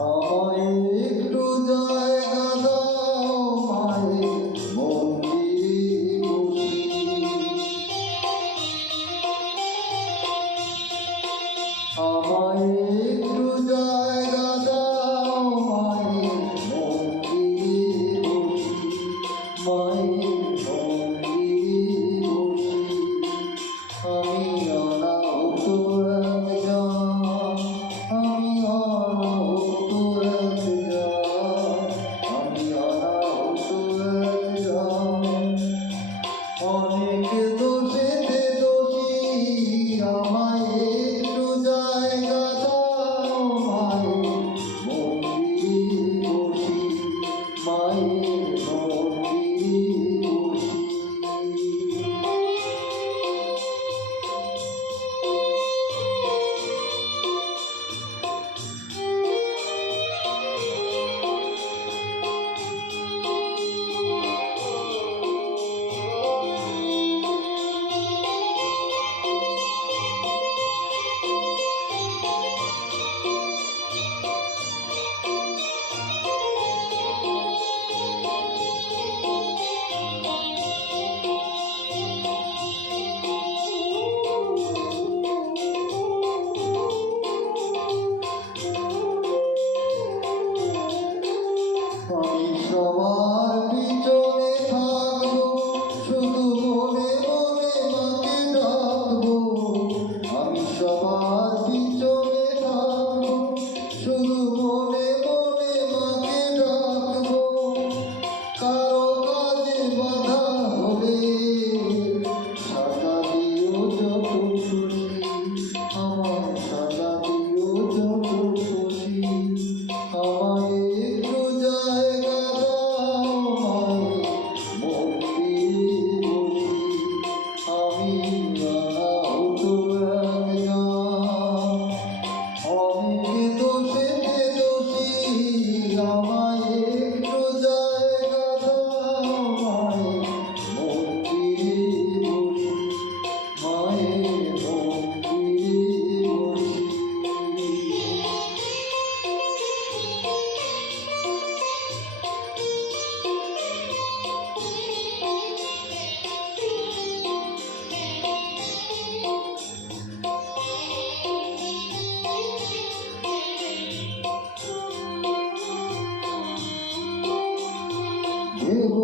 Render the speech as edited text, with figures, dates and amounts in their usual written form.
আমায় একটু জায়গা দাও মায়ের মন্দিরে বসি। আমায় একটু জায়গা দাও মায়ের মন্দিরে বসি। মায়ের মন্দিরে বসি। আমি অনাহত একজন, আমি অনাহত একজন, আমি অনাহত একজন। অনেক দোষেতে দোষী, আমায় একটু জায়গা দাও মায়ের মন্দিরে বসি। মায়ের মন্দিরে বসি। আমি সবার পিছনে থাকবো, শুধু মনে মনে মাকে ডাকবো। আমি সবার পিছনে থাকবো, শুধু মনে মনে মাকে ডাকবো। কারো কাজে বাধা হলে সাজা দিও যত খুশি, আমার সাজা দিও যত খুশি। আমায় একটু জায়গা দাও মায়ের মন্দিরে বসি। আমি অনাহত একজন, অনেক দোষেতে দোষী। আমায় একটু জায়গা দাও মায়ের মন্দিরে বসি। মায়ের মন্দিরে বসি। দেব